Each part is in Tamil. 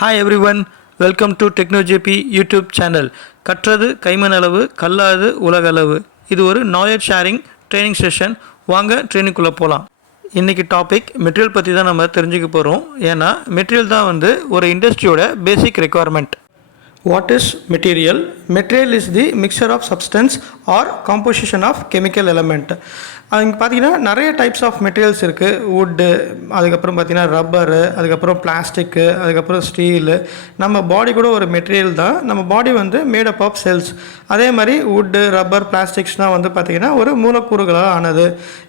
Hi everyone, welcome to TechnoJP YouTube channel. கற்றது கைமணளவு கல்லாது உலகளவு. இது ஒரு நாலேஜ் ஷேரிங் ட்ரைனிங் செஷன். வாங்க ட்ரைனிங்குள்ளே போகலாம். இன்றைக்கி டாபிக் மெட்டீரியல் பற்றி தான் நம்ம தெரிஞ்சுக்க போகிறோம். ஏன்னா மெட்டீரியல் தான் வந்து ஒரு இண்டஸ்ட்ரியோட பேசிக் requirement. What is material? Material is the mixture of substance or composition of chemical element. இங்கே பார்த்தீங்கன்னா நிறைய டைப்ஸ் ஆஃப் மெட்டீரியல்ஸ் இருக்குது. வுட்டு, அதுக்கப்புறம் பார்த்தீங்கன்னா ரப்பரு, அதுக்கப்புறம் பிளாஸ்டிக்கு, அதுக்கப்புறம் ஸ்டீலு. நம்ம பாடி கூட ஒரு மெட்டீரியல் தான். நம்ம பாடி வந்து மேடப் ஆஃப் செல்ஸ். அதே மாதிரி வுட்டு, ரப்பர், பிளாஸ்டிக்ஸ்னால் வந்து பார்த்திங்கன்னா ஒரு மூலக்கூறுகளால் ஆனது.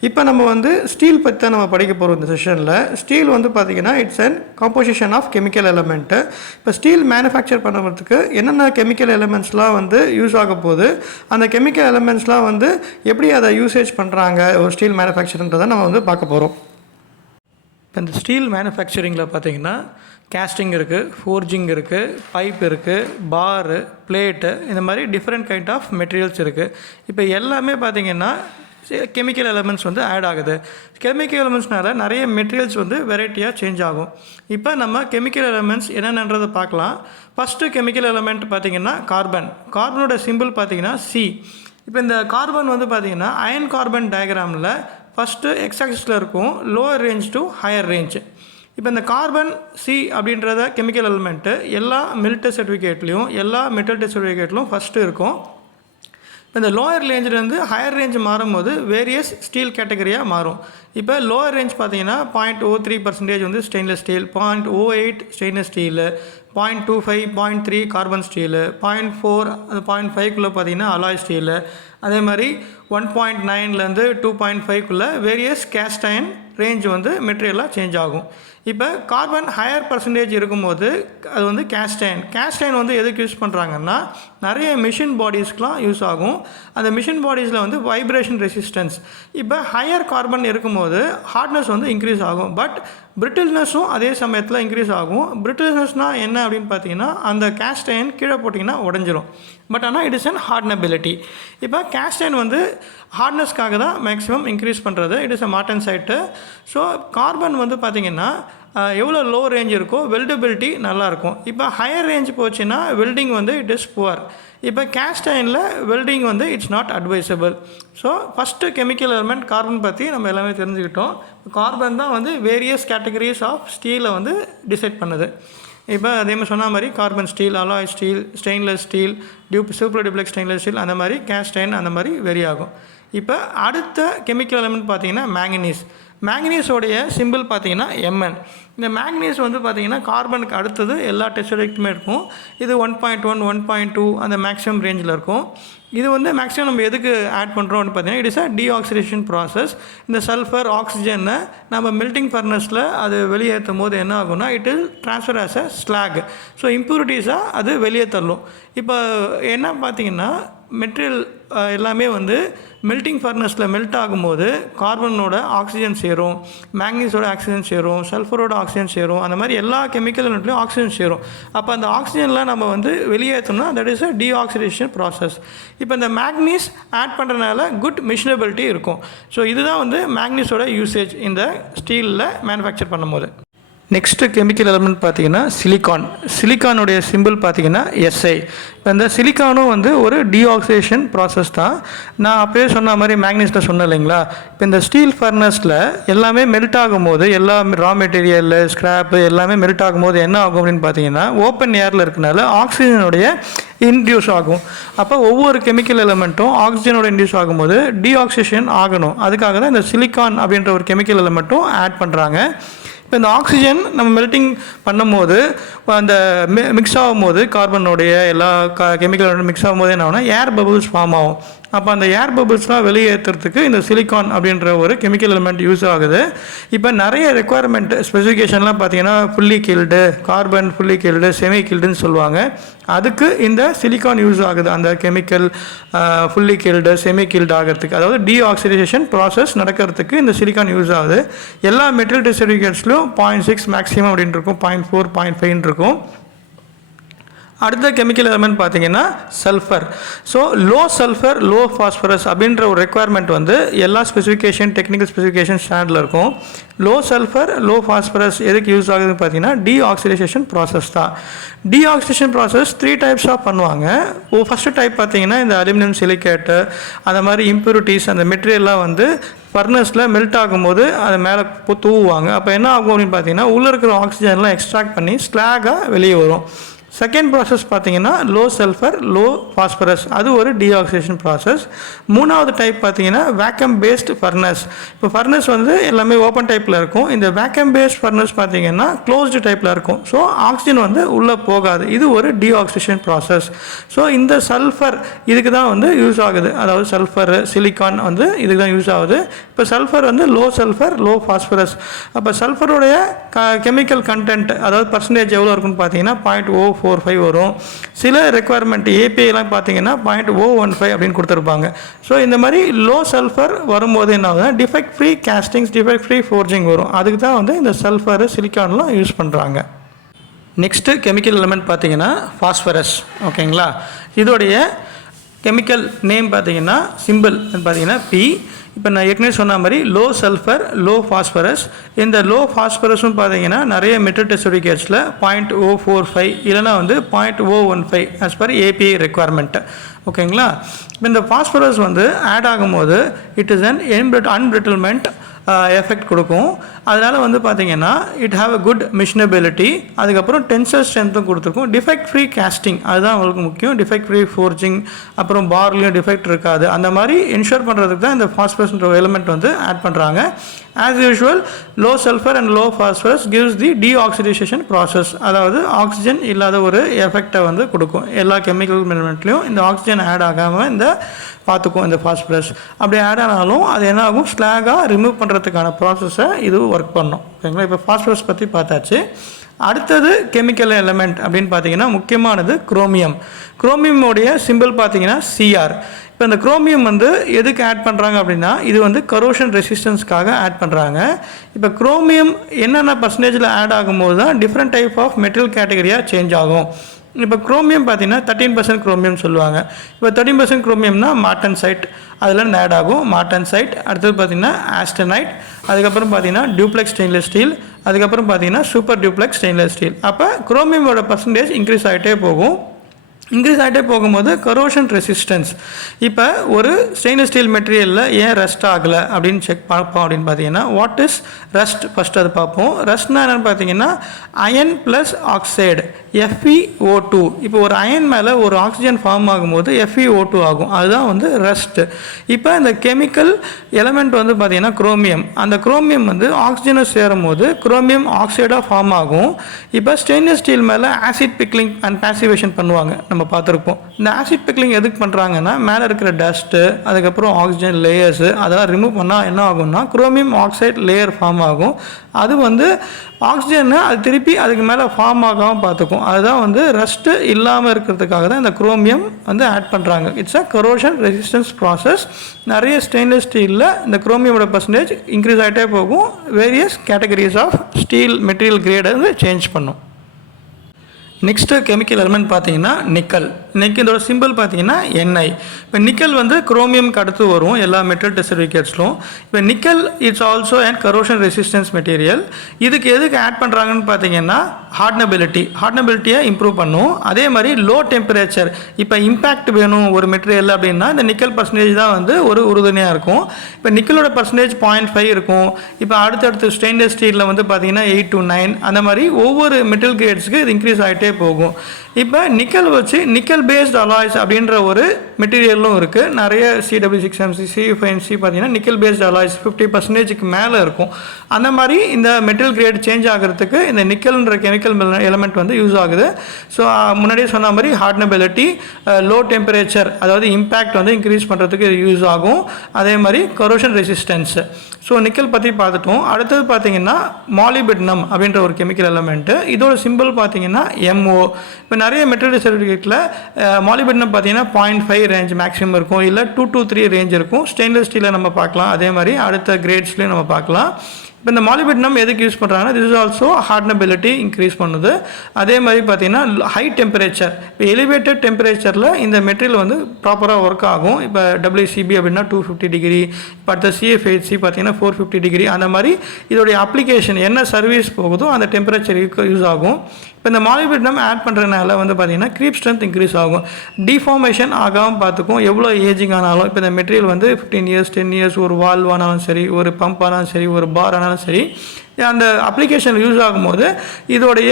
இப்போ நம்ம வந்து ஸ்டீல் பற்றி தான் நம்ம படிக்க போகிறோம் இந்த செஷனில். ஸ்டீல் வந்து பார்த்திங்கன்னா it's and composition of chemical element. இப்போ ஸ்டீல் மேனுஃபேக்சர் பண்ணுறதுக்கு என்னென்ன கெமிக்கல் எலமெண்ட்ஸ்லாம் வந்து யூஸ் ஆக போகுது, அந்த கெமிக்கல் எலமெண்ட்ஸ்லாம் வந்து எப்படி அதை யூசேஜ் பண்ணுறாங்க ஒரு ஸ்டீல் மேனுஃபேக்சரிங்கிறத நம்ம வந்து பார்க்க போகிறோம். இப்போ இந்த ஸ்டீல் மேனுஃபேக்சரிங்கில் பார்த்தீங்கன்னா கேஸ்டிங் இருக்குது, ஃபோர்ஜிங் இருக்குது, பைப் இருக்குது, பாரு, பிளேட்டு, இந்த மாதிரி டிஃப்ரெண்ட் கைண்ட் ஆஃப் மெட்டீரியல்ஸ் இருக்குது. இப்போ எல்லாமே பார்த்திங்கன்னா கெமிக்கல் எலமெண்ட்ஸ் வந்து ஆட் ஆகுது. கெமிக்கல் எலமெண்ட்ஸ்னால நிறைய மெட்டீரியல்ஸ் வந்து வெரைட்டியாக சேஞ்ச் ஆகும். இப்போ நம்ம கெமிக்கல் எலமெண்ட்ஸ் என்னென்னன்றதை பார்க்கலாம். ஃபஸ்ட்டு கெமிக்கல் எலமெண்ட் பார்த்திங்கன்னா கார்பன். கார்பனோட சிம்பிள் பார்த்திங்கன்னா சி. இப்போ இந்த கார்பன் வந்து பார்த்திங்கன்னா அயன் கார்பன் டயக்ராமில் ஃபஸ்ட்டு எக்ஸாக்சிஸில் இருக்கும், lower range to higher range. இப்போ இந்த கார்பன் சி அப்படின்றத கெமிக்கல் எலமெண்ட்டு எல்லா மில் டெஸ்ட் சர்டிஃபிகேட்லேயும் எல்லா மெட்டல் டெஸ்ட் சர்டிஃபிகேட்லையும் ஃபஸ்ட்டு இருக்கும். இப்போ இந்த லோயர் ரேஞ்சிலேருந்து ஹையர் ரேஞ்ச் மாறும்போது வேரியஸ் ஸ்டீல் கேட்டகரியாக மாறும். இப்போ லோயர் ரேஞ்ச் பார்த்தீங்கன்னா 0.03% வந்து stainless steel, 0.08 stainless steel, 0.25 0.3 carbon steel, 0.4 அது 0.5க்குள்ளே பார்த்தீங்கன்னா அலாய் ஸ்டீலு, அதே மாதிரி 1.9லேருந்து 2.5க்குள்ளே வேரியஸ் கேஸ்ட் அயன் ரேஞ்ச் வந்து மெட்டீரியலாக சேஞ்ச் ஆகும். இப்போ கார்பன் ஹையர் பர்சன்டேஜ் இருக்கும்போது அது வந்து கேஸ்டைன் வந்து எதுக்கு யூஸ் பண்ணுறாங்கன்னா நிறைய மிஷின் பாடிஸ்க்கெலாம் யூஸ் ஆகும். அந்த மிஷின் பாடிஸில் வந்து வைப்ரேஷன் ரெசிஸ்டன்ஸ். இப்போ ஹையர் கார்பன் இருக்கும்போது ஹார்ட்னஸ் வந்து இன்க்ரீஸ் ஆகும், பட் பிரிட்டில்னஸும் அதே சமயத்தில் இன்க்ரீஸ் ஆகும். பிரிட்டில்னஸ்னால் என்ன அப்படின்னு பார்த்தீங்கன்னா அந்த கேஸ்டைன் கீழே போட்டிங்கன்னா உடஞ்சிரும், பட் ஆனால் இட் இஸ் அன் ஹார்ட்னபிலிட்டி. இப்போ கேஸ்டைன் வந்து ஹார்ட்னஸ்க்காக தான் மேக்ஸிமம் இன்க்ரீஸ் பண்ணுறது. It is a modern side. So carbon வந்து பார்த்திங்கன்னா எவ்வளோ லோ ரேஞ்ச் இருக்கோ வெல்டபிலிட்டி நல்லாயிருக்கும். இப்போ ஹையர் ரேஞ்ச் போச்சுன்னா வெல்டிங் வந்து இட் இஸ் புவர். இப்போ கேஸ்ட் அயனில் வெல்டிங் வந்து it's not advisable. So first chemical element carbon பற்றி நம்ம எல்லாமே தெரிஞ்சுக்கிட்டோம். கார்பன் தான் வந்து வேரியஸ் கேட்டகரிஸ் ஆஃப் ஸ்டீலை வந்து டிசைட் பண்ணுது. இப்போ அதே மாதிரி சொன்ன மாதிரி carbon steel, alloy steel, stainless steel, super duplex stainless steel, அந்த மாதிரி கேஸ்ட் அயன் அந்த மாதிரி வெரி ஆகும். இப்போ அடுத்த கெமிக்கல் எலமெண்ட் பார்த்திங்கன்னா மேங்கனீஸ். மேங்கனீஸோடைய சிம்பிள் பார்த்திங்கன்னா Mn. இந்த மேங்கனீஸ் வந்து பார்த்திங்கன்னா கார்பனுக்கு அடுத்தது எல்லா டெஸ்ட்டுமே இருக்கும். இது 1.1 1.2 அந்த மேக்ஸிமம் ரேஞ்சில் இருக்கும். இது வந்து மேக்ஸிமம் நம்ம எதுக்கு ஆட் பண்ணுறோம்னு பார்த்தீங்கன்னா it is a deoxidation process. இந்த சல்ஃபர் ஆக்சிஜனை நம்ம மெல்டிங் ஃபர்னஸில் அது வெளியேற்றும் போது என்ன ஆகும்னா it will transfer as a slag. So இம்ப்யூரிட்டிஸாக அது வெளியே தள்ளும். இப்போ என்ன பார்த்திங்கன்னா மெட்டீரியல் எல்லாமே வந்து மெல்டிங் ஃபர்னஸில் மெல்ட் ஆகும்போது கார்பனோட ஆக்சிஜன் சேரும், மேங்கனீஸோட ஆக்சிஜன் சேரும், சல்ஃபரோட ஆக்சிஜன் சேரும், அந்த மாதிரி எல்லா கெமிக்கல் எலமெண்ட்லையும் ஆக்சிஜன் சேரும். அப்போ அந்த ஆக்சிஜன்லாம் நம்ம வந்து வெளியேற்றோம்னா that is a deoxidation process. இப்போ இந்த மேக்னீஸ் ஆட் பண்ணுறதுனால குட் மிஷினபிலிட்டி இருக்கும். ஸோ இதுதான் வந்து மேக்னீஸோட யூசேஜ் இந்த ஸ்டீலில் மேனுஃபேக்சர் பண்ணும்போது. நெக்ஸ்ட்டு கெமிக்கல் எலமெண்ட் பார்த்திங்கன்னா சிலிக்கான். சிலிக்கானுடைய சிம்பிள் பார்த்திங்கன்னா SI. இப்போ இந்த சிலிக்கானும் வந்து ஒரு டீஆக்சிடேஷன் ப்ராசஸ் தான். நான் அப்போயே சொன்ன மாதிரி மேக்னீஸில் சொன்னேன் இல்லைங்களா. இப்போ இந்த ஸ்டீல் ஃபர்னஸில் எல்லாமே மெல்ட் ஆகும்போது எல்லா ரா மெட்டீரியல் ஸ்க்ராப்பு எல்லாமே மெல்ட் ஆகும்போது என்ன ஆகும் அப்படின்னு பார்த்தீங்கன்னா ஓப்பன் ஏரில் இருக்கனால ஆக்சிஜனுடைய இன்டியூஸ் ஆகும். அப்போ ஒவ்வொரு கெமிக்கல் எலமெண்ட்டும் ஆக்சிஜனோட இன்டியூஸ் ஆகும்போது டீஆக்சிடேஷன் ஆகணும். அதுக்காக தான் இந்த சிலிக்கான் அப்படின்ற ஒரு கெமிக்கல் எலமெண்ட்டும் ஆட் பண்ணுறாங்க. இப்போ இந்த ஆக்சிஜன் நம்ம மெல்ட்டிங் பண்ணும்போது அந்த மிக்ஸ் ஆகும்போது கார்பனுடைய எல்லா கெமிக்கல் மிக்ஸ் ஆகும்போது என்ன ஆகும்னா ஏர் பபிள்ஸ் ஃபார்ம் ஆகும். அப்போ அந்த ஏர் பபிள்ஸ்லாம் வெளியேற்றுறதுக்கு இந்த சிலிக்கான் அப்படின்ற ஒரு கெமிக்கல் எலிமெண்ட் யூஸ் ஆகுது. இப்போ நிறைய ரெக்குவயர்மெண்ட் ஸ்பெசிஃபிகேஷன்லாம் பார்த்தீங்கன்னா fully killed, carbon fully killed, semi கில்டுன்னு சொல்லுவாங்க. அதுக்கு இந்த சிலிக்கான் யூஸ் ஆகுது. அந்த chemical fully killed, semi killed ஆகிறதுக்கு, அதாவது டீஆக்சிடேஷன் ப்ராசஸ் நடக்கிறதுக்கு இந்த சிலிக்கான் யூஸ் ஆகுது. எல்லா மெட்டீரியல் டெஸ்ட் சர்டிஃபிகேட்ஸ்லையும் 0.6 மேக்ஸிமம் அப்படின்னு இருக்கும், 0.4 0.5 இருக்கும். அடுத்த கெமிக்கல் எலமெண்ட் பார்த்தீங்கன்னா sulphur. So low sulphur low phosphorus அப்படின்ற ஒரு ரெக்குவயர்மெண்ட் வந்து எல்லா ஸ்பெசிஃபிகேஷன் டெக்னிக்கல் ஸ்பெசிஃபிகேஷன் ஸ்டாண்டர்டில் இருக்கும். லோ சல்ஃபர் லோ ஃபாஸ்பரஸ் எதுக்கு யூஸ் ஆகுதுன்னு பார்த்தீங்கன்னா டீஆக்சிடைசேஷன் ப்ராசஸ் தான். டீஆக்சிடேஷன் ப்ராசஸ் 3 டைப்ஸாக பண்ணுவாங்க. ஃபஸ்ட்டு டைப் பார்த்தீங்கன்னா இந்த அலுமினியம் சிலிக்கேட்டு அந்த மாதிரி இம்ப்யூரிட்டிஸ் அந்த மெட்டீரியல்லாம் வந்து ஃபர்னஸில் மெல்ட் ஆகும்போது அதை மேலே தூவுவாங்க. அப்போ என்ன ஆகும் அப்படின்னு பார்த்தீங்கன்னா உள்ளே இருக்கிற ஆக்சிஜன்லாம் எக்ஸ்ட்ராக்ட் பண்ணி ஸ்லாகாக வெளியே வரும். செகண்ட் ப்ராசஸ் பார்த்தீங்கன்னா லோ சல்ஃபர் லோ ஃபாஸ்பரஸ், அது ஒரு டீஆக்சிடேஷன் ப்ராசஸ். மூணாவது டைப் பார்த்தீங்கன்னா வேக்கம் பேஸ்டு ஃபர்னஸ். இப்போ ஃபர்னஸ் வந்து எல்லாமே ஓப்பன் டைப்பில் இருக்கும். இந்த வேக்கம் பேஸ்ட் ஃபர்னஸ் பார்த்தீங்கன்னா க்ளோஸ்டு டைப்பில் இருக்கும். ஸோ ஆக்சிஜன் வந்து உள்ளே போகாது. இது ஒரு டீஆக்சிடேஷன் ப்ராசஸ். ஸோ இந்த சல்ஃபர் இதுக்கு தான் வந்து யூஸ் ஆகுது. அதாவது சல்ஃபர் சிலிக்கான் வந்து இதுக்கு தான் யூஸ் ஆகுது. இப்போ சல்ஃபர் வந்து லோ சல்ஃபர் லோ ஃபாஸ்பரஸ். அப்போ சல்ஃபருடைய கெமிக்கல் கண்டென்ட் அதாவது பர்சன்டேஜ் எவ்வளோ இருக்குன்னு பார்த்தீங்கன்னா 0.045 வரும். சில ரெக்குவயர்மெண்ட் ஏபிஐலாம் பார்த்தீங்கன்னா 0.015 அப்படின்னு கொடுத்துருப்பாங்க. ஸோ இந்த மாதிரி லோ சல்ஃபர் வரும்போது என்ன ஆகுதுன்னா defect free castings defect free forging வரும். அதுக்கு தான் வந்து இந்த சல்ஃபர் சிலிக்கான்லாம் யூஸ் பண்ணுறாங்க. நெக்ஸ்ட்டு கெமிக்கல் எலிமெண்ட் பார்த்தீங்கன்னா ஃபாஸ்பரஸ். ஓகேங்களா, இதோடைய கெமிக்கல் நேம் பார்த்தீங்கன்னா சிம்பிள் பார்த்தீங்கன்னா பி. இப்போ நான் ஏற்கனவே சொன்ன மாதிரி லோ சல்ஃபர் லோ ஃபாஸ்பரஸ். இந்த லோ ஃபாஸ்பரஸும் பார்த்தீங்கன்னா நிறைய மெட்டல் டெஸ்ட் சர்டிஃபிகேட்ஸில் 0.045 இல்லைனா வந்து 0.015 ஆஸ் பர் ஏபிஐ ரெக்குவயர்மெண்ட். ஓகேங்களா, இப்போ இந்த ஃபாஸ்பரஸ் வந்து ஆட் ஆகும்போது இட் இஸ் அன் அன்பிரிட்டில்மெண்ட் எஃபெக்ட் கொடுக்கும். அதனால் வந்து பார்த்தீங்கன்னா இட் ஹாவ் அ குட் மிஷினபிலிட்டி, அதுக்கப்புறம் டென்சர் ஸ்ட்ரென்த்தும் கொடுத்துருக்கும். டிஃபெக்ட் ஃப்ரீ கேஸ்டிங் அதுதான் அவங்களுக்கு முக்கியம். டிஃபெக்ட் ஃப்ரீ ஃபோர்ஜிங், அப்புறம் பார்லையும் டிஃபெக்ட் இருக்காது. அந்த மாதிரி இன்ஷூர் பண்ணுறதுக்கு தான் இந்த ஃபாஸ்பரஸ்ன்ற எலிமெண்ட் வந்து ஆட் பண்ணுறாங்க. As usual low sulphur and low phosphorus gives the deoxidisation process, அதாவது ஆக்சிஜன் இல்லாத ஒரு எஃபெக்டை வந்து கொடுக்கும். எல்லா கெமிக்கல் எலிமெண்ட்லையும் இந்த ஆக்சிஜன் ஆட் ஆகாமல் இந்த பார்த்துக்கும் இந்த ஃபாஸ்பரஸ். அப்படி ஆட் ஆனாலும் அது என்ன ஆகும், ஸ்லாகாக ரிமூவ் பண்ணுறதுக்கான ப்ராசஸை இது ஒர்க் பண்ணும். ஓகேங்களா, இப்போ ஃபாஸ்பரஸ் பற்றி பார்த்தாச்சு. அடுத்தது கெமிக்கல் எலிமெண்ட் அப்படின்னு பார்த்தீங்கன்னா முக்கியமானது குரோமியம். குரோமியமுடைய சிம்பிள் பார்த்தீங்கன்னா சிஆர். இப்போ இந்த குரோமியம் வந்து எதுக்கு ஆட் பண்ணுறாங்க அப்படின்னா இது வந்து கரோஷன் ரெசிஸ்டன்ஸ்க்காக ஆட் பண்ணுறாங்க. இப்போ குரோமியம் என்னென்ன பர்சன்டேஜில் ஆட் ஆகும்போது தான் டிஃப்ரெண்ட் டைப் ஆஃப் மெட்டீரியல் கேட்டகரியாக சேஞ்ச் ஆகும். இப்போ குரோமியம் பார்த்தீங்கன்னா 13% குரோமியம் சொல்லுவாங்க. இப்போ 13% குரோமியம்னா மார்டன்சைட் அதில் ஆட் ஆகும். மார்டன்சைட் அடுத்தது பார்த்தீங்கன்னா ஆஸ்டனைட், அதுக்கப்புறம் பார்த்தீங்கன்னா டியூப்ளெக்ஸ் ஸ்டெயின்லெஸ் ஸ்டீல், அதுக்கப்புறம் பார்த்தீங்கன்னா சூப்பர் டியூப்ளெக்ஸ் ஸ்டெயின்லெஸ் ஸ்டீல். அப்போ குரோமியமோட பர்சன்டேஜ் இன்க்ரீஸ் ஆகிட்டே போகும். இன்க்ரீஸ் ஆகிட்டே போகும்போது கரோஷன் ரெசிஸ்டன்ஸ். இப்போ ஒரு ஸ்டெயின்லெஸ் ஸ்டீல் மெட்டீரியலில் ஏன் ரஸ்ட் ஆகலை அப்படின்னு செக் பார்ப்போம். அப்படின்னு பார்த்தீங்கன்னா வாட் இஸ் ரஸ்ட் ஃபஸ்ட்டு அது பார்ப்போம். ரஸ்ட்னா என்னென்னு பார்த்தீங்கன்னா அயன் ப்ளஸ் ஆக்சைடு FeO2. இப்போ ஒரு அயன் மேலே ஒரு ஆக்சிஜன் ஃபார்ம் ஆகும்போது FeO2 ஆகும். அதுதான் வந்து ரஸ்ட். இப்போ இந்த கெமிக்கல் எலமெண்ட் வந்து பார்த்தீங்கன்னா குரோமியம். அந்த குரோமியம் வந்து ஆக்சிஜனை சேரும் போது குரோமியம் ஆக்சைடாக ஃபார்ம் ஆகும். இப்போ ஸ்டெயின்லெஸ் ஸ்டீல் மேலே ஆசிட் பிக்லிங் அண்ட் பேசிவேஷன் பண்ணுவாங்க, நம்ம பார்த்துருப்போம். இந்த ஆசிட் பிக்லிங் எதுக்கு பண்ணுறாங்கன்னா மேலே இருக்கிற டஸ்ட்டு அதுக்கப்புறம் ஆக்சிஜன் லேயர்ஸு அதெல்லாம் ரிமூவ் பண்ணால் என்ன ஆகும்னா குரோமியம் ஆக்சைடு லேயர் ஃபார்ம் ஆகும். அது வந்து ஆக்சிஜனை அது திருப்பி அதுக்கு மேலே ஃபார்ம் ஆகாமல் பார்த்துக்கும். அதுதான் வந்து ரஸ்ட்டு இல்லாமல் இருக்கிறதுக்காக தான் இந்த குரோமியம் வந்து ஆட் பண்ணுறாங்க. It's a corrosion resistance process. நிறைய ஸ்டெயின்லெஸ் ஸ்டீலில் இந்த குரோமியோட பர்சன்டேஜ் இன்க்ரீஸ் ஆகிட்டே போகும். Various categories of steel material கிரேடை வந்து சேஞ்ச் பண்ணும். நெக்ஸ்ட்டு கெமிக்கல் எலிமெண்ட் பார்த்தீங்கன்னா நிக்கல். இதோட சிம்பிள் பார்த்தீங்கன்னா NI. இப்போ நிக்கல் வந்து குரோமியம்க்கு அடுத்து வரும் எல்லா மெட்டல் டெஸ்ட் சர்டிஃபிகேட்ஸ்லும். இப்போ nickel it's also and corrosion resistance material. இதுக்கு எதுக்கு ஆட் பண்ணுறாங்கன்னு பார்த்தீங்கன்னா ஹார்டனபிலிட்டியை இம்ப்ரூவ் பண்ணும். அதே மாதிரி லோ டெம்பரேச்சர், இப்போ இம்பேக்ட் வேணும் ஒரு மெட்டீரியல் அப்படின்னா இந்த நிக்கல் பர்சன்டேஜ் தான் வந்து ஒரு உறுதுணையாக இருக்கும். இப்போ நிக்கலோட பர்சன்டேஜ் 0.5 இருக்கும். இப்போ அடுத்தடுத்து ஸ்டெயின்லெஸ் ஸ்டீலில் வந்து பார்த்தீங்கன்னா 8 to 9 அந்த மாதிரி ஒவ்வொரு மெட்டல் கிரேட்ஸ்க்கு இது இன்க்ரீஸ் ஆகிட்டே போகும். இப்போ நிக்கல் வச்சு நிக்கல் பேஸ்ட் அலாய்ஸ் அப்படின்ற ஒரு மெட்டீரியலும் இருக்குது. நிறைய CW6MC CU5MC பார்த்தீங்கன்னா நிக்கல் பேஸ்ட் அலாய்ஸ் 50% மேலே இருக்கும். அந்த மாதிரி இந்த மெட்டல் கிரேட் சேஞ்ச் ஆகிறதுக்கு இந்த நிக்கல்ன்ற கெமிக்கல் எலிமெண்ட் வந்து யூஸ் ஆகுது. ஸோ முன்னாடியே சொன்ன மாதிரி ஹார்டனபிலிட்டி, லோ டெம்பரேச்சர் அதாவது இம்பேக்ட் வந்து இன்க்ரீஸ் பண்ணுறதுக்கு யூஸ் ஆகும். அதே மாதிரி கரோஷன் ரெசிஸ்டன்ஸ். ஸோ நிக்கல் பற்றி பார்த்துட்டோம். அடுத்தது பார்த்தீங்கன்னா மாலிபிடினம் அப்படின்ற ஒரு கெமிக்கல் எலிமெண்ட்டு. இதோட சிம்பிள் பார்த்தீங்கன்னா MO. இப்போ நிறைய மெட்டீரியல் சர்டிஃபிகேட்டில் மாலிபிடினம் பார்த்தீங்கன்னா 0.5 ரேஞ்ச் மேக்ஸிமம் இருக்கும், இல்லை 2 to 3 ரேஞ்ச் இருக்கும். ஸ்டெயின்லெஸ் ஸ்டீலில் நம்ம பார்க்கலாம், அதே மாதிரி அடுத்த கிரேட்ஸ்லேயும் நம்ம பார்க்கலாம். இப்போ இந்த மாலிபிடினம் எதுக்கு யூஸ் பண்ணுறாங்கன்னா திஸ் இஸ் ஆல்சோ ஹார்டனபிலிட்டி இன்க்ரீஸ் பண்ணுது. அதே மாதிரி பார்த்தீங்கன்னா ஹை டெம்பரேச்சர், இப்போ எலிவேட்டட் டெம்பரேச்சரில் இந்த மெட்டீரியல் வந்து ப்ராப்பராக ஒர்க் ஆகும். இப்போ WCB அப்படின்னா 250 டிகிரி, இப்போ அடுத்த CFHC பார்த்தீங்கன்னா 450 டிகிரி, அந்த மாதிரி இதோடைய அப்ளிகேஷன் என்ன சர்வீஸ் போகுதோ அந்த டெம்பரேச்சர் யூஸ் ஆகும். இப்போ இந்த மாலிபிடினம் ஆட் பண்ணுறதுனால வந்து பார்த்தீங்கன்னா க்ரீப் ஸ்ட்ரென்த் இன்க்ரீஸ் ஆகும், டிஃபார்மேஷன் ஆகாமல் பார்த்துக்கும். எவ்வளோ ஏஜிங் ஆனாலும் இப்போ இந்த மெட்டீரியல் வந்து 15 இயர்ஸ் 10 இயர்ஸ் ஒரு வால்வ் ஆனாலும் சரி, ஒரு பம்ப் ஆனாலும் சரி, ஒரு பார் ஆனாலும் சரி, அந்த அப்ளிகேஷன் யூஸ் ஆகும்போது இதோடைய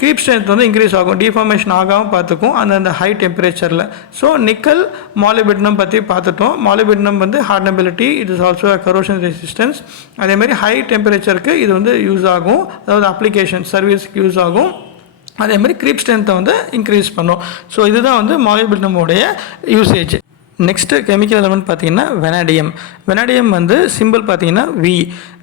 க்ரீப் ஸ்ட்ரென்த் வந்து இன்க்ரீஸ் ஆகும், டிஃபார்மேஷன் ஆகாமல் பார்த்துக்கும் அந்த ஹை டெம்பரேச்சரில். ஸோ நிக்கல் மாலிபிடினம் பற்றி பார்த்துட்டோம். மாலிபிடினம் வந்து hardenability, it is also corrosion resistance. அதேமாதிரி ஹை டெம்பரேச்சருக்கு இது வந்து யூஸ் ஆகும், அதாவது அப்ளிகேஷன் சர்வீஸ்க்கு யூஸ் ஆகும். அதேமாதிரி க்ரீப் ஸ்ட்ரென்த்தை வந்து இன்க்ரீஸ் பண்ணும். ஸோ இதுதான் வந்து மாலிபிடினமுடைய யூசேஜ். நெக்ஸ்ட்டு கெமிக்கல் எலமெண்ட் பார்த்தீங்கன்னா வெனாடியம். வெனாடியம் வந்து சிம்பிள் பார்த்தீங்கன்னா V.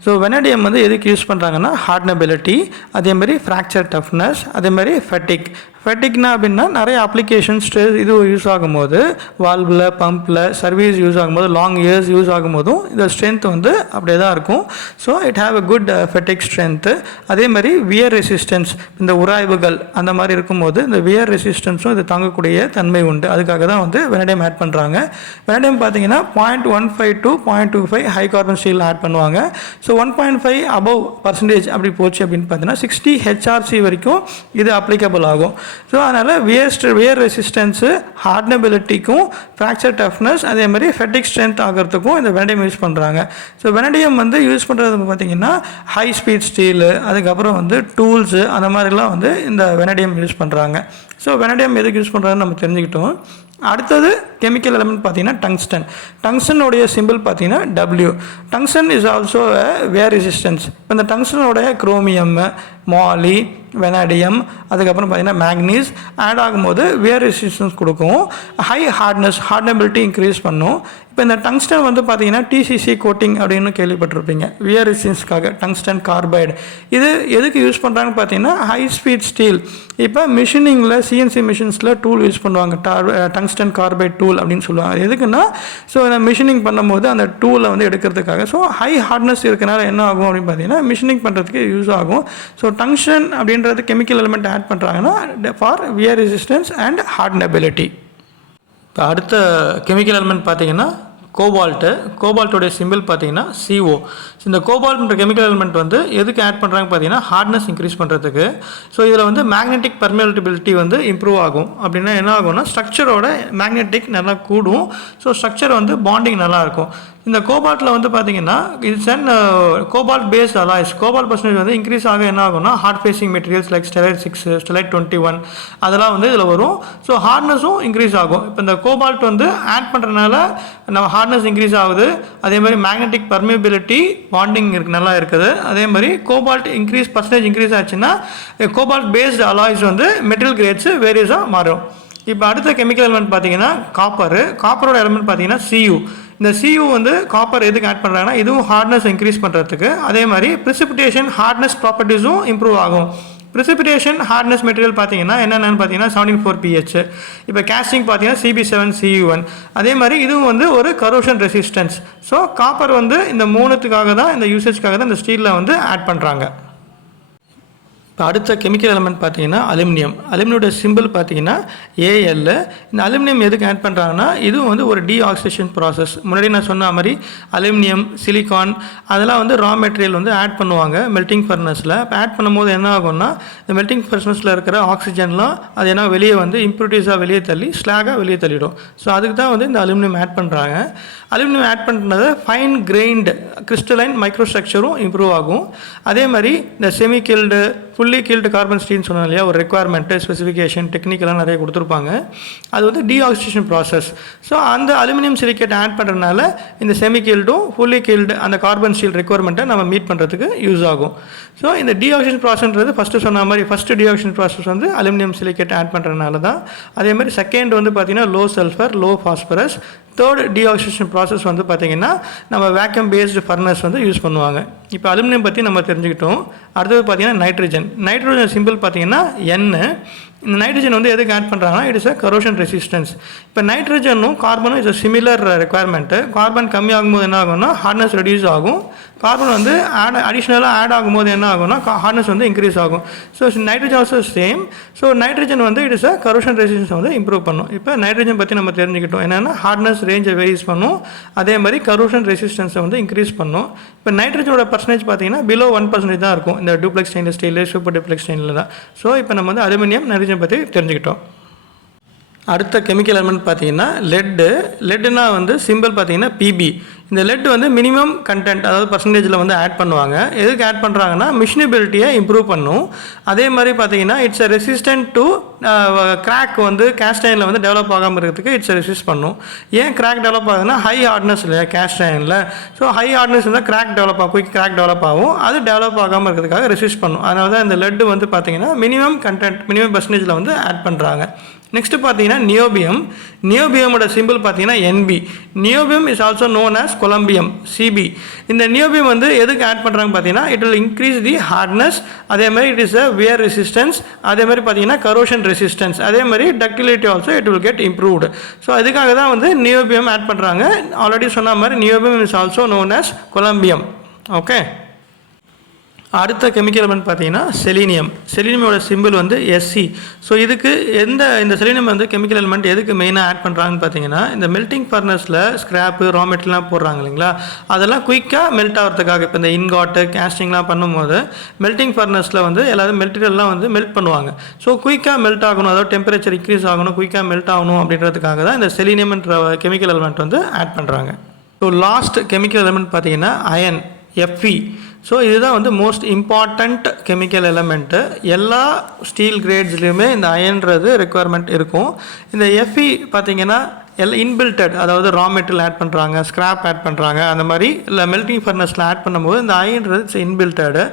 ஸோ வெனாடியம் வந்து எதுக்கு யூஸ் பண்ணுறாங்கன்னா ஹார்டனபிலிட்டி, அதேமாதிரி ஃப்ராக்சர் டஃப்னஸ், அதேமாதிரி ஃபெட்டிக். ஃபெட்டிக்னா அப்படின்னா நிறைய அப்ளிகேஷன்ஸ் இது யூஸ் ஆகும்போது, வால்வில் பம்பில் சர்வீஸ் யூஸ் ஆகும்போது, லாங் இயர்ஸ் யூஸ் ஆகும்போதும் இந்த ஸ்ட்ரென்த் வந்து அப்படியே தான் இருக்கும். So it have a good ஃபெட்டிக் strength. அதே மாதிரி வியர் ரெசிஸ்டன்ஸ், இந்த உராய்வுகள் அந்த மாதிரி இருக்கும்போது இந்த வியர் ரெசிஸ்டன்ஸும் இது தாங்கக்கூடிய தன்மை உண்டு. அதுக்காக தான் வந்து வெனாடியம் ஆட் பண்ணுறாங்க. வெனாடியம் பார்த்தீங்கன்னா 0.15 to 0.25 high carbon steel add பண்ணுவாங்க. ஸோ 1.5 above % அப்படி போச்சு அப்படின்னு பார்த்தீங்கன்னா 60 HRC வரைக்கும் இது அப்ளிகபிள் ஆகும். ஸோ அதனால் வியர் ரெசிஸ்டன்ஸு, ஹார்டனபிலிட்டிக்கும், ஃப்ராக்சர் டஃப்னஸ், அதே மாதிரி ஃபெட்டிக் ஸ்ட்ரென்த் ஆகிறதுக்கும் இந்த வெனடியம் யூஸ் பண்ணுறாங்க. ஸோ வெனடியம் வந்து யூஸ் பண்ணுறது பார்த்திங்கன்னா ஹை ஸ்பீட் ஸ்டீலு, அதுக்கப்புறம் வந்து டூல்ஸு, அந்த மாதிரிலாம் வந்து இந்த வெனடியம் யூஸ் பண்ணுறாங்க. ஸோ வெனடியம் எதுக்கு யூஸ் பண்ணுறாங்கன்னு நம்ம தெரிஞ்சுக்கிட்டோம். அடுத்தது கெமிக்கல் எலமெண்ட் பார்த்தீங்கன்னா டங்ஸ்டன். டங்ஸ்டனுடைய சிம்பிள் பார்த்தீங்கன்னா W. Tungsten is also wear resistance. இப்போ இந்த டங்ஸ்டனுடைய குரோமியம், மாலி, வெனாடியம், அதுக்கப்புறம் பார்த்தீங்கன்னா மேக்னீஸ் ஆட் ஆகும்போது வேர் ரெசிஸ்டன்ஸ் கொடுக்கும், ஹை ஹார்டனபிலிட்டி இன்க்ரீஸ் பண்ணும். இப்போ இந்த டங்ஸ்டன் வந்து பார்த்தீங்கன்னா TCC கோட்டிங் அப்படின்னு கேள்விப்பட்டிருப்பீங்க, வியர் ரெசிஸ்டன்ஸ்க்காக டங்ஸ்டன் கார்பைடு. இது எதுக்கு யூஸ் பண்ணுறாங்கன்னு பார்த்தீங்கன்னா ஹை ஸ்பீட் ஸ்டீல். இப்போ மிஷினிங்கில் CNC மிஷின்ஸில் டூல் யூஸ் பண்ணுவாங்க, டங்ஸ்டன் கார்பைட் டூல் அப்படின்னு சொல்லுவாங்க. அது எதுக்குன்னா ஸோ இந்த மிஷினிங் பண்ணும்போது அந்த டூலை வந்து எடுக்கிறதுக்காக. ஸோ ஹை ஹார்ட்னஸ் இருக்கனால என்ன ஆகும் அப்படின்னு பார்த்தீங்கன்னா மிஷினிங் பண்ணுறதுக்கு யூஸ் ஆகும். ஸோ டங்ஸ்டன் அப்படின்றது கெமிக்கல் எலிமெண்ட் ஆட் பண்ணுறாங்கன்னா ஃபார் வியர் ரெசிஸ்டன்ஸ் அண்ட் ஹார்டனபிலிட்டி. இப்போ அடுத்த கெமிக்கல் எலிமெண்ட் பார்த்தீங்கன்னா கோபால்ட்டோடைய சிம்பிள் பார்த்தீங்கன்னா CO. இந்த கோபால்ட்ன்ற கெமிக்கல் எலிமெண்ட் வந்து எதுக்கு ஆட் பண்ணுறாங்க பார்த்தீங்கன்னா ஹார்ட்னஸ் இன்க்ரீஸ் பண்ணுறதுக்கு. ஸோ இதில் வந்து மேக்னெட்டிக் பர்மியபிலிட்டி வந்து இம்ப்ரூவ் ஆகும். அப்படின்னா என்ன ஆகும்னா ஸ்ட்ரக்சரோட மேக்னெட்டிக் நல்லா கூடும். ஸோ ஸ்ட்ரக்சர் வந்து பாண்டிங் நல்லாயிருக்கும். இந்த கோபால்ட்டில் வந்து பார்த்தீங்கன்னா it's and cobalt based alloys. Cobalt percentage வந்து இன்க்ரீஸ் ஆக என்ன ஆகும்னா hard facing materials like stellite 6, stellite 21 அதெல்லாம் வந்து இதில் வரும். ஸோ ஹார்ட்னஸும் இன்க்ரீஸ் ஆகும். இப்போ இந்த கோபால்ட் வந்து ஆட் பண்ணுறதுனால நம்ம ஹார்ட்னஸ் இன்க்ரீஸ் ஆகுது. அதே மாதிரி மேக்னெட்டிக் பர்மியபிலிட்டி பாண்டிங் நல்லா இருக்குது. அதே மாதிரி கோபால்ட் பர்சன்டேஜ் இன்க்ரீஸ் ஆச்சுன்னா கோபால்ட் பேஸ்ட் அலாய்ஸ் வந்து மெட்டீரியல் கிரேட்ஸ் வேரியஸாக மாறும். இப்போ அடுத்த கெமிக்கல் எலிமெண்ட் பார்த்தீங்கன்னா காப்பரோட எலிமெண்ட் பார்த்தீங்கன்னா Cu. இந்த Cu வந்து காப்பர் எதுக்கு ஆட் பண்ணுறாங்கன்னா இதுவும் ஹார்ட்னஸ் இன்க்ரீஸ் பண்ணுறதுக்கு. அதே மாதிரி ப்ரிசிபிடேஷன் ஹார்ட்னஸ் ப்ராப்பர்ட்டிஸும் இம்ப்ரூவ் ஆகும். ப்ரிசிபிடேஷன் ஹார்ட்னஸ் மெட்டீரியல் பார்த்தீங்கன்னா என்னென்னு பார்த்தீங்கன்னா 74 pH. இப்போ கேஸ்டிங் பார்த்தீங்கன்னா CB7CU1. அதே மாதிரி இதுவும் வந்து ஒரு கரோஷன் ரெசிஸ்டன்ஸ். ஸோ காப்பர் வந்து இந்த மூணுத்துக்காக தான், இந்த யூசேஜ்க்காக தான் இந்த ஸ்டீலில் வந்து ஆட் பண்ணுறாங்க. இப்போ அடுத்த கெமிக்கல் எலிமெண்ட் பார்த்தீங்கன்னா அலுமினியோட சிம்பிள் பார்த்தீங்கன்னா AL. இந்த அலுமினியம் எதுக்கு ஆட் பண்ணுறாங்கன்னா இதுவும் வந்து ஒரு டீஆக்சிடேஷன் ப்ராசஸ். முன்னாடி நான் சொன்ன மாதிரி அலுமினியம், சிலிகான் அதெல்லாம் வந்து ரா மெட்டீரியல் வந்து ஆட் பண்ணுவாங்க மெல்ட்டிங் ஃபர்னஸில். இப்போ ஆட் பண்ணும்போது என்ன ஆகும்னா இந்த மெல்ட்டிங் ஃபர்னஸில் இருக்கிற ஆக்சிஜன்லாம் அது என்ன வெளியே வந்து இம்ப்யூரிட்டிஸாக வெளியே தள்ளி ஸ்லாகாக வெளியே தள்ளிடும். ஸோ அதுக்கு தான் வந்து இந்த அலுமினியம் ஆட் பண்ணுறாங்க. அலுமினியம் ஆட் பண்ணுறது ஃபைன் கிரெயின்டு கிறிஸ்டலைன் மைக்ரோஸ்ட்ரக்சரும் இம்ப்ரூவ் ஆகும். அதே மாதிரி இந்த semi killed, fully killed carbon ஸ்டீல்னு சொன்னோம் இல்லையா, ஒரு ரெக்குவயர்மெண்ட்டு, ஸ்பெசிஃபிகேஷன், டெக்னிக்கெல்லாம் நிறைய கொடுத்துருப்பாங்க. அது வந்து டீஆக்சிடேஷன் ப்ராசஸ். ஸோ அந்த அலுமினியம் சிலிக்கேட் ஆட் பண்ணுறதுனால இந்த செமி கில்டும் ஃபுல்லி கில்டு அந்த கார்பன் ஸ்டீல் ரெக்குவயர்மெண்ட்டை நம்ம மீட் பண்ணுறதுக்கு யூஸ் ஆகும். ஸோ இந்த டீஆக்சிடேஷன் ப்ராசஸ்ன்றது ஃபஸ்ட்டு டீஆக்சிடேஷன் ப்ராசஸ் வந்து அலுமினியம் சிலிக்கேட் ஆட் பண்ணுறதுனால தான். அதே மாதிரி செகண்ட் வந்து பார்த்திங்கன்னா low sulphur, low phosphorus. Third deoxidation process வந்து பார்த்திங்கன்னா நம்ம வேக்கம் பேஸ்டு ஃபர்னஸ் வந்து யூஸ் பண்ணுவாங்க. இப்போ அலுமினியம் பற்றி நம்ம தெரிஞ்சுக்கிட்டோம். அடுத்தது பார்த்திங்கன்னா நைட்ரஜன் சிம்பிள் பார்த்திங்கன்னா N. இந்த நைட்ரஜன் வந்து எதுக்கு ஆட் பண்ணுறாங்கன்னா it is a corrosion resistance. இப்போ நைட்ரஜனும் கார்பனும் is a similar requirement. Carbon கம்மி ஆகும்போது என்ன ஆகும்னா ஹார்ட்னஸ் ரெடியூஸ் ஆகும். கார்பன் வந்து அடிஷ்னலாக ஆட் ஆகும்போது என்ன ஆகும்னா ஹார்ட்னஸ் வந்து இன்க்ரீஸ் ஆகும். So nitrogen also same. So nitrogen வந்து it is a corrosion resistance வந்து இம்ப்ரூவ் பண்ணும். இப்போ நைட்ரஜன் பற்றி நம்ம தெரிஞ்சுக்கிட்டோம். என்னென்னா ஹார்ட்னஸ் ரேஞ்சை வேரிஸ் பண்ணும், அதே மாதிரி கரோஷன் ரெசிஸ்டன்ஸை வந்து இன்க்ரீஸ் பண்ணும். இப்போ நைட்ரஜனோட பர்சன்டேஜ் பார்த்தீங்கன்னா பிலோ 1% தான் இருக்கும் இந்த duplex stainless steel, super duplex ஸ்டெயினில் தான். ஸோ இப்போ நம்ம வந்து அலுமினியம் நைட்ரஜன் பற்றி தெரிஞ்சுக்கிட்டோம். அடுத்த கெமிக்கல் எலமெண்ட் பார்த்தீங்கன்னா லெட்டுனா வந்து சிம்பிள் பார்த்தீங்கன்னா பிபி. இந்த லெட் வந்து மினிமம் கண்டென்ட் அதாவது பர்சன்டேஜில் வந்து ஆட் பண்ணுவாங்க. எதுக்கு ஆட் பண்ணுறாங்கன்னா மிஷினபிலிட்டியை இம்ப்ரூவ் பண்ணும். அதே மாதிரி பார்த்தீங்கன்னா இட்ஸ் ரெசிஸ்டன்ட் டு கிராக் வந்து கேஸ்ட் அயனில் வந்து டெவலப் ஆகாமல் இருக்கிறதுக்கு இட்ஸ் ரெசிஸ்ட் பண்ணும். ஏன் கிராக் டெவலப் ஆகுதுன்னா ஹை ஹார்ட்னஸ் இல்லையா கேஸ்ட் அயனில். ஸோ ஹை ஹார்ட்னஸ் இருந்தால் கிராக் டெவலப் ஆகும், குயிக் கிராக் டெவலப் ஆகும். அது டெவலப் ஆகாமல் இருக்கிறதுக்காக ரெசிஸ்ட் பண்ணும். அதனால தான் இந்த லெட் வந்து பார்த்தீங்கன்னா மினிமம் கண்டென்ட் மினிமம் பர்சன்டேஜில் வந்து ஆட் பண்ணுறாங்க. நெக்ஸ்ட் பார்த்தீங்கன்னா நியோபியமோட சிம்பிள் பார்த்தீங்கன்னா NB. Niobium is also known as columbium CB. இந்த நியோபியம் வந்து எதுக்கு ஆட் பண்ணுறாங்க பார்த்தீங்கன்னா it will increase the hardness, அதே மாதிரி it is a wear resistance, அதே மாதிரி பார்த்தீங்கன்னா கரோஷன் ரெசிஸ்டன்ஸ், அதே மாதிரி ductility also it will get improved. So அதுக்காக தான் வந்து நியோபியம் ஆட் பண்ணுறாங்க. ஆல்ரெடி சொன்ன மாதிரி niobium is also known as columbium. Okay, அடுத்த கெமிக்கல் எலமெண்ட் பார்த்தீங்கன்னா செலீனியமோட சிம்பிள் வந்து SC. ஸோ இதுக்கு இந்த செலீனியம் வந்து கெமிக்கல் எலமெண்ட் எதுக்கு மெயினாக ஆட் பண்ணுறாங்கன்னு பார்த்தீங்கன்னா இந்த மெல்ட்டிங் ஃபர்னஸில் ஸ்க்ராப்பு ரா மெட்டீரியல்லாம் போடுறாங்க இல்லைங்களா, அதெல்லாம் குயிக்காக மெல்ட் ஆகிறதுக்காக. இப்போ இந்த இன்காட்டு கேஸ்டிங்லாம் பண்ணும்போது மெல்ட்டிங் ஃபர்னஸில் வந்து எல்லாரும் மெட்டீரியல்லாம் வந்து மெல்ட் பண்ணுவாங்க. ஸோ குயிக்காக மெல்ட் ஆகணும், அதாவது டெம்பரேச்சர் இன்க்ரீஸ் ஆகணும், குயிக்காக மெல்ட் ஆகணும் அப்படின்றதுக்காக தான் இந்த செலீனியம்ன்ற கெமிக்கல் எலமெண்ட் வந்து ஆட் பண்ணுறாங்க. ஸோ லாஸ்ட் கெமிக்கல் எலமெண்ட் பார்த்தீங்கன்னா அயன் Fe. ஸோ இதுதான் வந்து மோஸ்ட் இம்பார்ட்டண்ட் கெமிக்கல் எலமெண்ட்டு. எல்லா ஸ்டீல் கிரேட்ஸ்லேயுமே இந்த அயன்றது ரெக்குவயர்மெண்ட் இருக்கும். இந்த Fe பார்த்தீங்கன்னா எல்லாம் இன்பில்டட், அதாவது ரா மெட்டீரியல் ஆட் பண்ணுறாங்க, ஸ்க்ராப் ஆட் பண்ணுறாங்க, அந்த மாதிரி இல்லை மெல்ட்டிங் ஃபர்னஸில் ஆட் பண்ணும்போது இந்த அயன்றது இட்ஸ் இன்பில்டடு.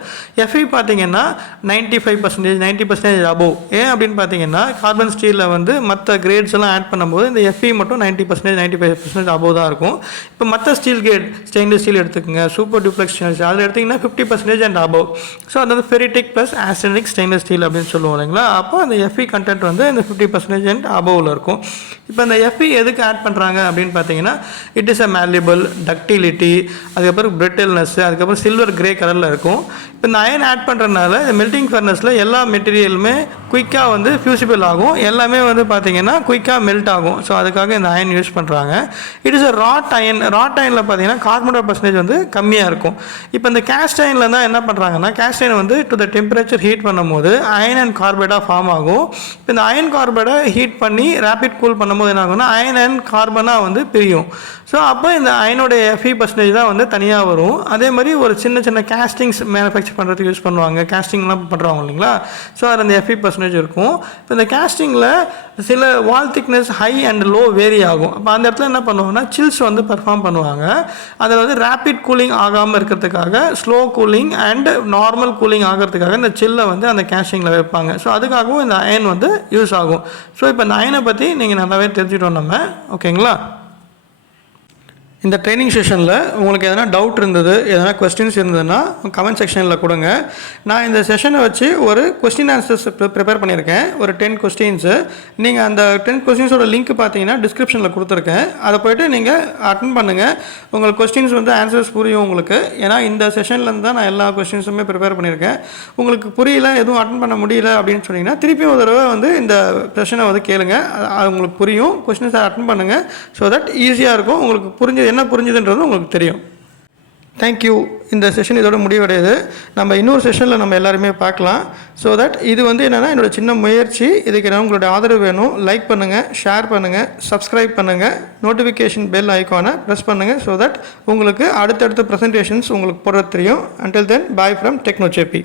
Fe பார்த்தீங்கன்னா 95%, 90% அபோவ். ஏன் அப்படின்னு பார்த்தீங்கன்னா கார்பன் ஸ்டீலில் வந்து மற்ற கிரேட்ஸ் எல்லாம் ஆட் பண்ணும்போது இந்த Fe மட்டும் 90%, 95% அபோவ் தான் இருக்கும். இப்போ மற்ற ஸ்டீல் கிரேட் ஸ்டெயின்லெஸ் ஸ்டீல் எடுத்துக்கோங்க, சூப்பர் டூப்ளெக்ஸ் ஸ்டெயின்லெஸ் அதில் எடுத்திங்கன்னா 50% அண்ட் அபோவ். ஸோ அது வந்து ஃபெரிட்டிக் ப்ளஸ் ஆஸ்டெனிக் ஸ்டெயின்லெஸ் ஸ்டீல் அப்படின்னு சொல்லுவோம் இல்லைங்களா. அப்போ அந்த Fe கண்டென்ட் வந்து இந்த 50% அண்ட் அபோவில் இருக்கும். இப்போ இந்த Fe எதுக்கு ஆட் பண்ணுறாங்க அப்படின்னு பார்த்தீங்கன்னா இட் இஸ் அ மேலிபிள், டக்டிலிட்டி, அதுக்கப்புறம் பிரிட்டில்னஸ், அதுக்கப்புறம் சில்வர் கிரே கலரில் இருக்கும். இப்போ இந்த அயன் ஆட் பண்ணுறதுனால இந்த மெல்ட்டிங் ஃபர்னஸில் எல்லா மெட்டீரியலுமே குயிக்காக வந்து ஃபியூசிபிள் ஆகும், எல்லாமே வந்து பார்த்தீங்கன்னா குயிக்காக மெல்ட் ஆகும். ஸோ அதுக்காக இந்த அயன் யூஸ் பண்ணுறாங்க. It is a rod iron. Rod அயனில் பார்த்தீங்கன்னா கார்பனோட பர்சன்டேஜ் வந்து கம்மியாக இருக்கும். இப்போ இந்த கேஸ்ட் அயனில் தான் என்ன பண்ணுறாங்கன்னா கேஸ்ட் அயன் வந்து டு த டெம்பரேச்சர் ஹீட் பண்ணும்போது அயன் அண்ட் கார்பைடாக ஃபார்ம் ஆகும். இப்போ இந்த அயன் கார்பைடை ஹீட் பண்ணி ரேபிட் கூல் பண்ணும்போது என்ன ஆகும்னா அயன் அண்ட் கார்பனாக வந்து பிரியும். ஸோ அப்போ இந்த அயனோடைய Fe பர்சன்டேஜ் தான் வந்து தனியாக வரும். அதே மாதிரி ஒரு சின்ன சின்ன கேஸ்டிங்ஸ் மேனுஃபேக்சர் பண்ணுறதுக்கு யூஸ் பண்ணுவாங்க, கேஸ்டிங்லாம் பண்ணுறாங்க இல்லைங்களா. ஸோ அதில் அந்த Fe பர்சன்டேஜ் இருக்கும். இப்போ இந்த கேஸ்டிங்கில் சில wall thickness high and low vary ஆகும். அப்போ அந்த இடத்துல என்ன பண்ணுவாங்கன்னா சில்ஸ் வந்து பெர்ஃபார்ம் பண்ணுவாங்க. அதில் வந்து ரேபிட் கூலிங் ஆகாமல் இருக்கிறதுக்காக slow cooling and normal cooling ஆகிறதுக்காக இந்த சில்லை வந்து அந்த கேஸ்டிங்கில் வைப்பாங்க. ஸோ அதுக்காகவும் இந்த அயன் வந்து யூஸ் ஆகும். ஸோ இப்போ இந்த அயனை பற்றி நீங்கள் நல்லாவே தெரிஞ்சுட்டோம் நம்ம. ஓகேங்களா, இந்த ட்ரைனிங் செஷனில் உங்களுக்கு எதனா டவுட் இருந்தது, எதனா கொஸ்டின்ஸ் இருந்ததுன்னா கமெண்ட் செக்ஷனில் கொடுங்க. நான் இந்த செஷனை வச்சு ஒரு கொஸ்டின் ஆன்சர்ஸ் ப்ரிப்பேர் பண்ணியிருக்கேன், ஒரு 10 கொஸ்டின்ஸு. நீங்கள் அந்த 10 கொஸ்டின்ஸோட லிங்க் பார்த்தீங்கன்னா டிஸ்கிரிப்ஷனில் கொடுத்துருக்கேன். அதை போய்ட்டு நீங்கள் அட்டன் பண்ணுங்கள். உங்களுக்கு கொஸ்டின்ஸ் வந்து ஆன்சர்ஸ் புரியும் உங்களுக்கு. ஏன்னா இந்த செஷன்லேருந்து தான் நான் எல்லா கொஸ்டின்ஸுமே ப்ரிப்பேர் பண்ணியிருக்கேன். உங்களுக்கு புரியல, எதுவும் அட்டன் பண்ண முடியல அப்படின்னு சொன்னீங்கன்னா திருப்பி ஒரு தடவை வந்து இந்த செஷனை வந்து கேளுங்க, அது உங்களுக்கு புரியும். கொஸ்டின்ஸை அட்டன் பண்ணுங்கள். ஸோ தட் ஈஸியாக இருக்கும். உங்களுக்கு என்ன புரிஞ்சுதுன்றது உங்களுக்கு தெரியும். தேங்க்யூ. இந்த செஷன் இதோட முடிவடையுது. நம்ம இன்னொரு செஷனில் நம்ம எல்லாருமே பார்க்கலாம். ஸோ தட் இது வந்து என்னென்னா என்னோடய சின்ன முயற்சி. இதுக்கு என்ன உங்களுடைய ஆதரவு வேணும். லைக் பண்ணுங்கள், ஷேர் பண்ணுங்கள், சப்ஸ்கிரைப் பண்ணுங்கள், நோட்டிஃபிகேஷன் பெல் ஐக்கானை ப்ரெஸ் பண்ணுங்கள். ஸோ தட் உங்களுக்கு அடுத்தடுத்த ப்ரெசன்டேஷன்ஸ் உங்களுக்கு போடுறது தெரியும். Until then, bye from Techno JP.